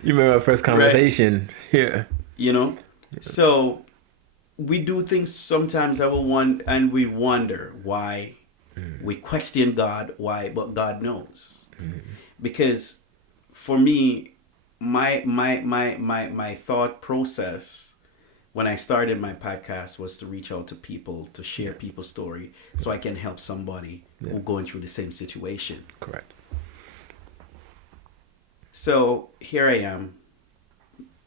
You remember our first conversation? Right. Yeah. So we do things sometimes that we wonder why. We question God, why, but God knows. Because for me, my thought process when I started my podcast was to reach out to people, to share people's story, so I can help somebody who's going through the same situation. Correct. So here I am.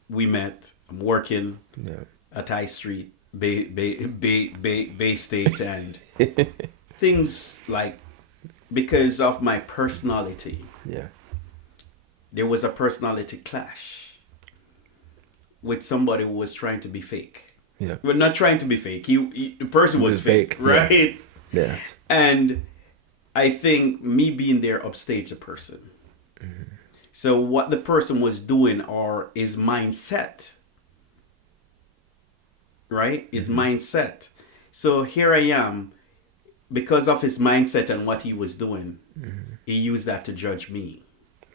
We met. I'm working at High Street, Bay State, and things like, because of my personality. Yeah. There was a personality clash with somebody who was trying to be fake. Yeah. But not trying to be fake. The person was fake, right? Yeah. Yes. And I think me being there upstaged the person. So what the person was doing, or his mindset, right? His mindset. So here I am, because of his mindset and what he was doing, he used that to judge me.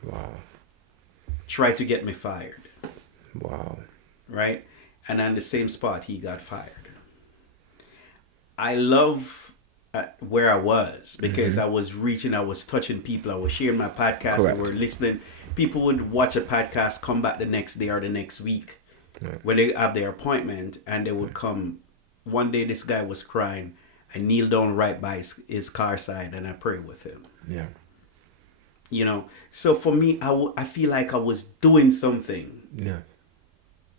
Wow. Try to get me fired. Wow. Right? And on the same spot, he got fired. I love where I was, because I was touching people. I was sharing my podcast. Correct. They were listening. People would watch a podcast, come back the next day or the next week when they have their appointment, and they would come. One day, this guy was crying. I kneeled down right by his car side and I prayed with him. Yeah. So for me, I feel like I was doing something. Yeah.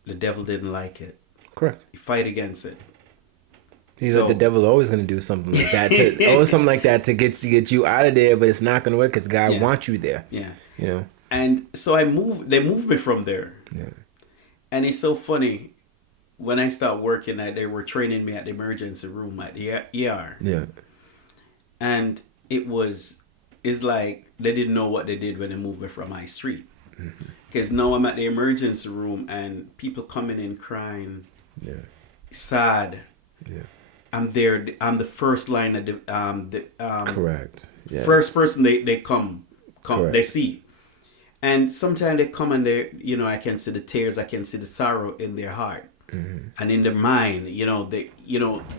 The devil didn't like it. Correct. He fight against it. He's like, the devil's always going to do something like that to get you out of there, but it's not going to work because God wants you there. Yeah. And so they moved me from there. Yeah. And it's so funny. When I started working, they were training me at the emergency room at the ER. Yeah. And it's like they didn't know what they did when they moved me from my street. Because now I'm at the emergency room and people coming in crying, sad. Yeah. I'm there. I'm the first line of the correct. Yes. First person they come, correct. They see. And sometimes they come and I can see the tears, I can see the sorrow in their heart. And in their mind,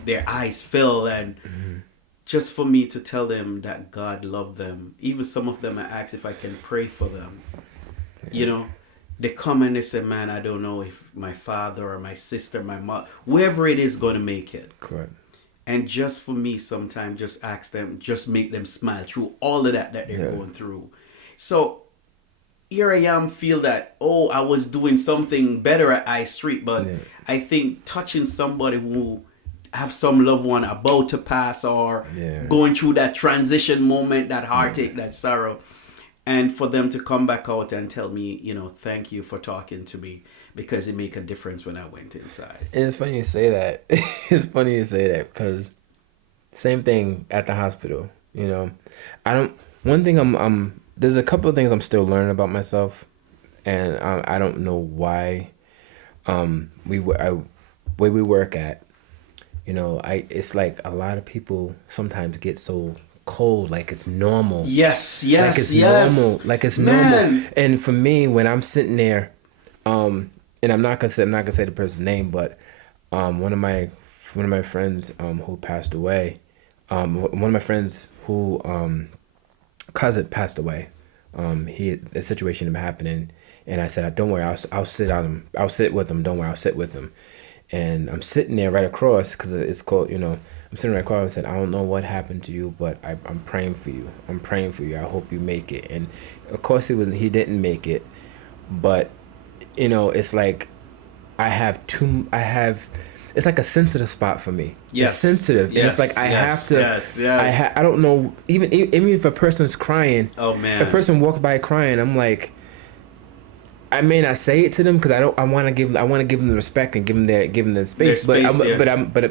their eyes fill, and just for me to tell them that God loved them. Even some of them I ask if I can pray for them. They come and they say, man, I don't know if my father or my sister, my mother, whoever it is, going to make it. Correct. And just for me, sometimes just ask them, just make them smile through all of that they're going through. So here I am, feel that, I was doing something better at I Street, but I think touching somebody who have some loved one about to pass or going through that transition moment, that heartache, that sorrow, and for them to come back out and tell me, thank you for talking to me, because it made a difference when I went inside. And it's funny you say that. It's funny you say that, because same thing at the hospital. One thing there's a couple of things I'm still learning about myself, and I don't know why. Where we work at, it's like a lot of people sometimes get so cold, like it's normal. Yes. Normal, like it's normal. And for me, when I'm sitting there, and I'm not gonna say the person's name, but one of my friends who passed away, one of my friends who cousin passed away, the situation happening, and I said, "Don't worry, I'll sit on him. I'll sit with him. Don't worry, I'll sit with him." And I'm sitting there right across because it's called, I'm sitting right across and said, "I don't know what happened to you, but I'm praying for you. I'm praying for you. I hope you make it." And of course, he didn't make it, but it's like it's like a sensitive spot for me. Yes. It's sensitive. Yes. And it's like I have to. Yes. I don't know. Even if a person's crying. Oh man. A person walks by crying. I'm like, I may not say it to them because I want to give them the respect and give them the space. But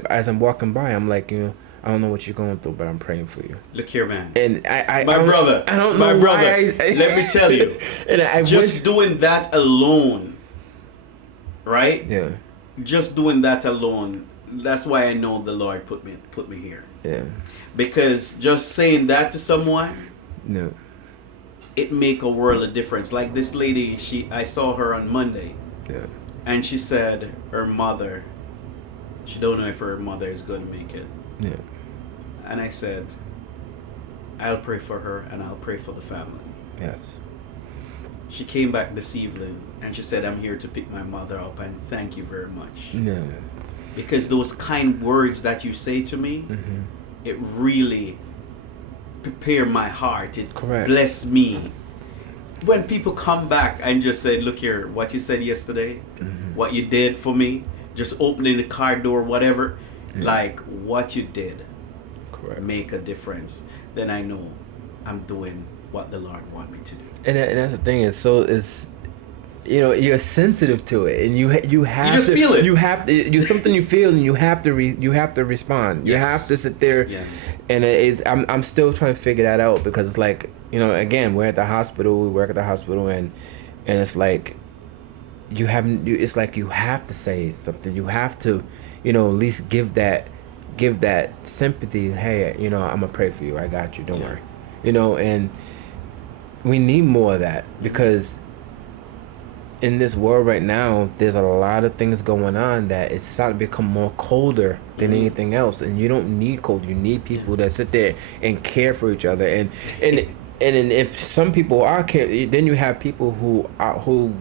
as I'm walking by, I'm like, I don't know what you're going through, but I'm praying for you. Look here, man. And I don't know. Let me tell you. And doing that alone, right? Yeah. Just doing that alone, that's why I know the Lord put me here. Yeah. Because just saying that to someone, no, it make a world of difference. Like this lady, I saw her on Monday. Yeah. And she said her mother, she don't know if her mother is going to make it. Yeah. And I said, I'll pray for her and I'll pray for the family. Yes. She came back this evening and she said, I'm here to pick my mother up and thank you very much. Yeah. Because those kind words that you say to me, mm-hmm. it really prepare my heart. It Correct. Bless me. When people come back and just say, look here, what you said yesterday, mm-hmm. what you did for me, just opening the car door, whatever, yeah. like what you did Correct. Make a difference, then I know I'm doing what the Lord want me to do. And that's the thing is you're sensitive to it, and you have just feel it. You have to, something you feel, and you have to respond. Yes. You have to sit there, Yeah. and I'm still trying to figure that out because it's like again we're at the hospital, we work at the hospital, and it's like it's like you have to say something. You have to at least give that sympathy. Hey, I'm gonna pray for you. I got you. Don't worry. And we need more of that because in this world right now, there's a lot of things going on that it's starting to become more colder than mm-hmm. anything else, and you don't need cold. You need people that sit there and care for each other. And if some people are care, then you have people who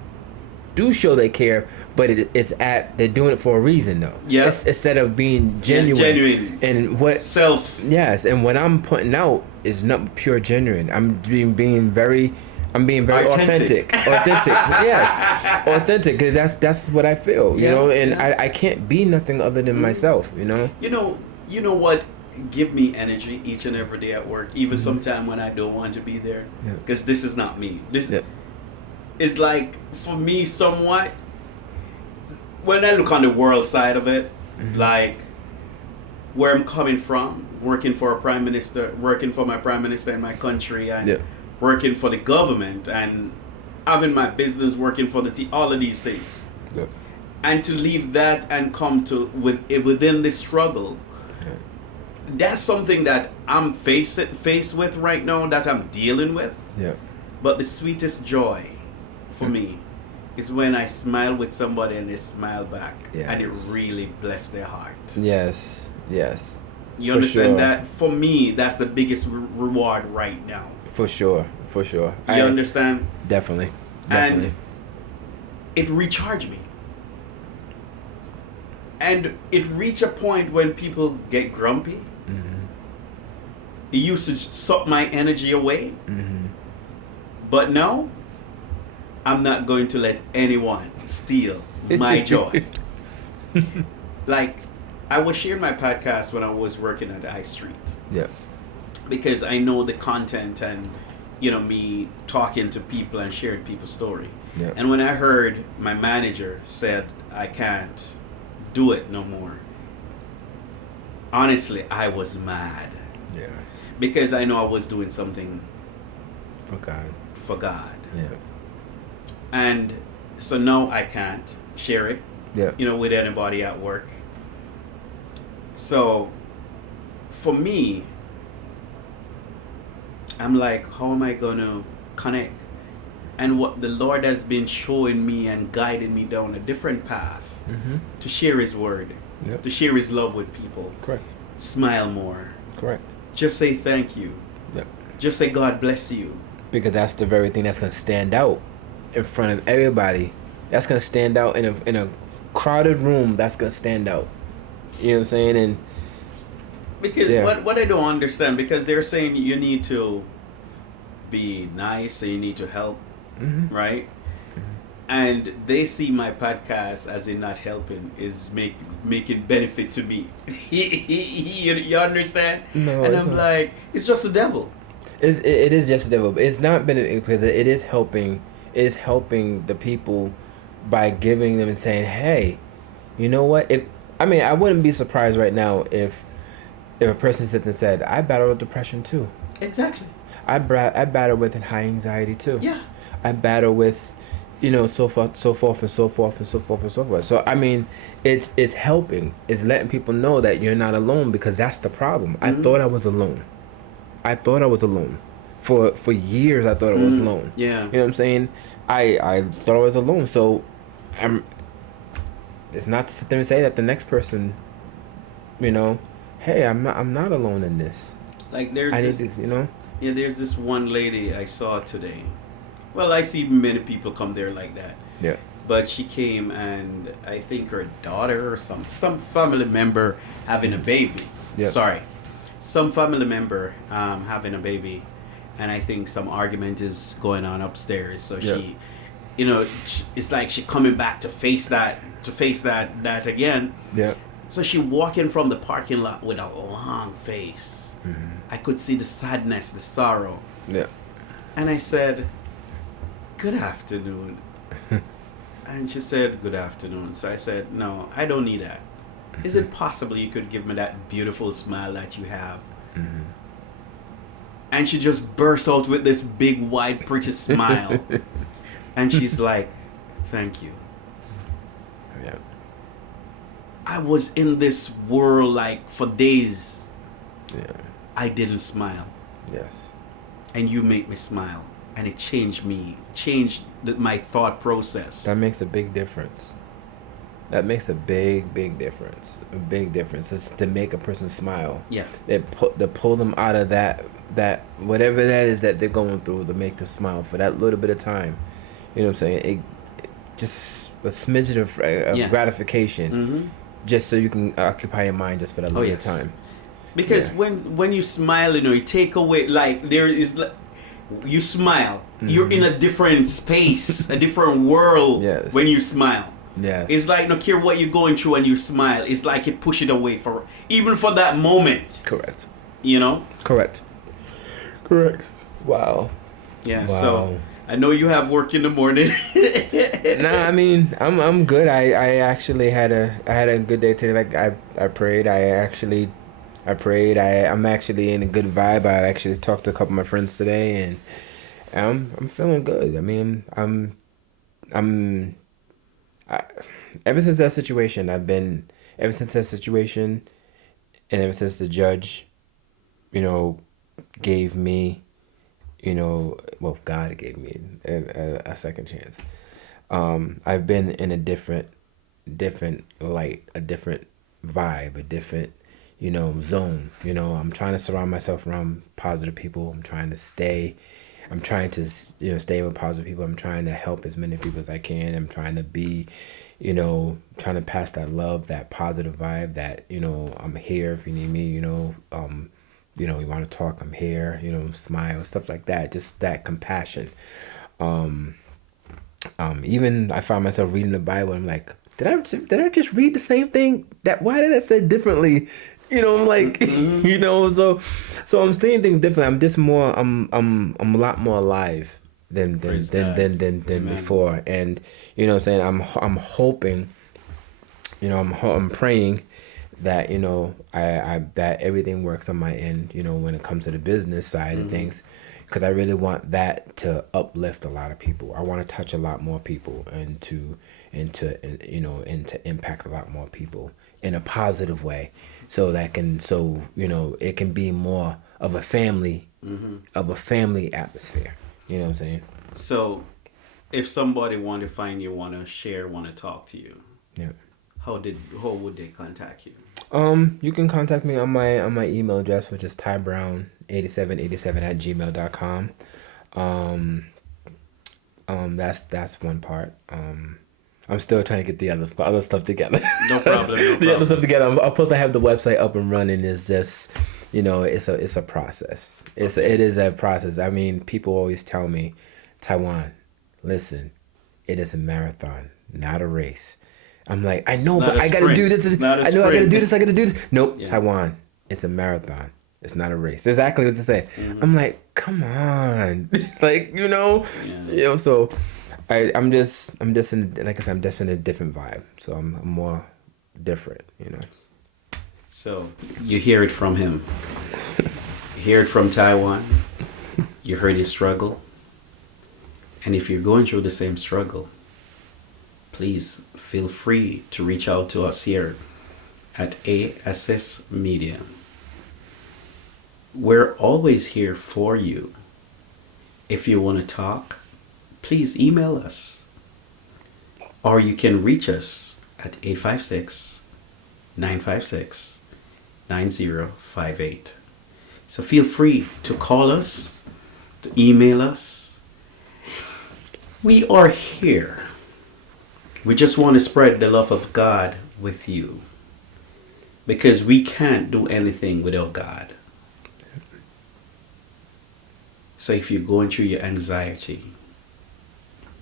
do show they care, but they're doing it for a reason though. Yeah. Instead of being genuine. Yeah, genuine. And what self. Yes, and what I'm putting out is not pure genuine. I'm being very authentic. Yes, authentic, because that's what I feel, and yeah. I can't be nothing other than myself, You know what give me energy each and every day at work, even mm-hmm. sometime when I don't want to be there, yeah. because this is not me. This yeah. is like, for me, somewhat, when I look on the world side of it, mm-hmm. like where I'm coming from, working for my prime minister in my country, and yeah. working for the government, and having my business, working for all of these things, yeah. and to leave that and come to within this struggle, yeah. that's something that I'm faced with right now, that I'm dealing with. Yeah. But the sweetest joy for me is when I smile with somebody and they smile back, yes. and it really bless their heart. Yes. You for understand sure. that? For me, that's the biggest reward right now. For sure. You understand? Definitely. And it recharged me. And it reached a point when people get grumpy. Mm-hmm. It used to suck my energy away. Mm-hmm. But now, I'm not going to let anyone steal my joy. Like, I was sharing my podcast when I was working at I Street. Yeah. Because I know the content and, me talking to people and sharing people's story. Yeah. And when I heard my manager said I can't do it no more, honestly, I was mad. Yeah. Because I know I was doing something for God. Yeah. And so now I can't share it, with anybody at work. So for me, I'm like, how am I going to connect? And what the Lord has been showing me and guiding me down a different path, mm-hmm. to share His word, to share His love with people. Correct. Smile more. Correct. Just say thank you. Yep. Just say God bless you. because that's the very thing that's gonna stand out in front of everybody. That's gonna stand out in a crowded room. That's gonna stand out. You know what I'm saying? And Because yeah. what I don't understand, because they're saying you need to be nice and you need to help, right? And they see my podcast as in not helping is making benefit to me. You understand? No, and it's I'm not. like, it's just the devil. It is just the devil. But it's not been because it is helping. It is helping the people by giving them and saying, "Hey, you know what? If I mean, I wouldn't be surprised right now if a person sits and said, I battle with depression too. Exactly. I battle with high anxiety too. Yeah. I battle with, so forth, so forth, and so forth, and so forth, and so forth. So I mean, it's helping. It's letting people know that you're not alone, because that's the problem. I thought I was alone. For years. I thought I was alone. Yeah. You know what I'm saying? I thought I was alone. So it's not to sit there and say that the next person, hey, I'm not alone in this. Like there's I need this, this, Yeah, there's this one lady I saw today. Well, I see many people come there like that. Yeah. But she came, and I think her daughter or some family member having a baby. Yeah. Sorry. Some family member having a baby, and I think some argument is going on upstairs. So Yeah. she, it's like she coming back to face that again. Yeah. So she walking from the parking lot with a long face. I could see the sadness, the sorrow. Yeah. And I said, "Good afternoon." And she said, "Good afternoon." So I said, "No, I don't need that. Is it possible you could give me that beautiful smile that you have?" And she just burst out with this big, wide, pretty smile. And she's like, "Thank you." Yeah. I was in this world like for days. Yeah. I didn't smile. Yes. And you make me smile. And it changed my thought process. That makes a big difference. That makes a big difference. A big difference. It's to make a person smile. Yeah. They pull them out of that whatever that is that they're going through, to make them smile for that little bit of time. You know what I'm saying? It just a smidgen of gratification, just so you can occupy your mind just for that little bit of time. Because when you smile, you take away, like, there is, you smile, you're in a different space, a different world. Yes. When you smile. Yes. It's like, no care what you're going through, when you smile, it's like it push it away even for that moment. Correct. Correct. Wow. Yeah. Wow. So I know you have work in the morning. Nah, I mean, I'm good. I actually had a good day today. Like I prayed. I prayed. I'm actually in a good vibe. I actually talked to a couple of my friends today, and I'm feeling good. I mean, ever since that situation, and ever since the judge, gave me, God gave me a second chance. I've been in a different light, a different vibe, a different, zone. I'm trying to surround myself around positive people. I'm trying to stay with positive people. I'm trying to help as many people as I can. I'm trying to be, trying to pass that love, that positive vibe, that, I'm here if you need me, you want to talk, I'm here, smile, stuff like that. Just that compassion. Even I found myself reading the Bible. I'm like, did I just read the same thing? Why did I say it differently? I'm like, so I'm seeing things differently. I'm just more, I'm a lot more alive than before. And, what I'm saying, I'm hoping, I'm praying that, that everything works on my end, when it comes to the business side of things, because I really want that to uplift a lot of people. I want to touch a lot more people and to impact a lot more people in a positive way, so it can be more of a family, atmosphere. You know what I'm saying? So, if somebody want to find you, want to share, want to talk to you, yeah, how would they contact you? You can contact me on my email address, which is tybrown8787 @gmail.com. That's one part. I'm still trying to get the other stuff together. No problem. No The other stuff problem. together. Plus, I have the website up and running. It's just, it's a process. It is a process. I mean, people always tell me, Taiwan, listen, it is a marathon, not a race. I'm like, I know, It's but not a I gotta sprint. do this. It's not a I know I gotta sprint. do this. I gotta do this. Nope, Yeah. Taiwan, it's a marathon. It's not a race. Exactly what they say. I'm like, come on, like Yeah. So, I'm just in, like I said, I'm just in a different vibe. So I'm more different. So you hear it from him. You hear it from Taiwan. You heard his struggle. And if you're going through the same struggle, please feel free to reach out to us here at Aassistmedia. We're always here for you. If you want to talk, please email us. Or you can reach us at 856-956-9058. So feel free to call us, to email us. We are here. We just want to spread the love of God with you. Because we can't do anything without God. So if you're going through your anxiety,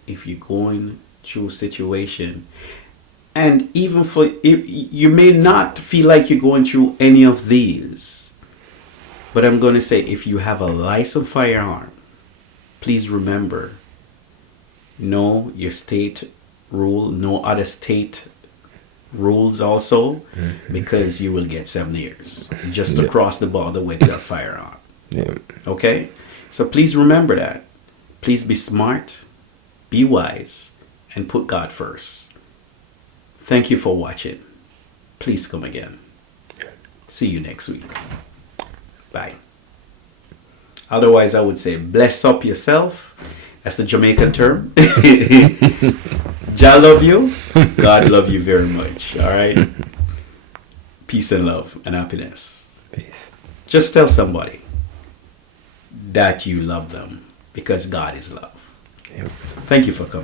if you're going through a situation, and even if you may not feel like you're going through any of these, but I'm going to say, if you have a licensed firearm, please remember, know your state rule, no other state rules also, because you will get 7 years just to cross the border with your firearm. Yeah. Okay? So please remember that. Please be smart, be wise, and put God first. Thank you for watching. Please come again. See you next week. Bye. Otherwise, I would say bless up yourself. That's the Jamaican term. Jah love you. God love you very much. All right? Peace and love and happiness. Peace. Just tell somebody that you love them, because God is love. Yep. Thank you for coming.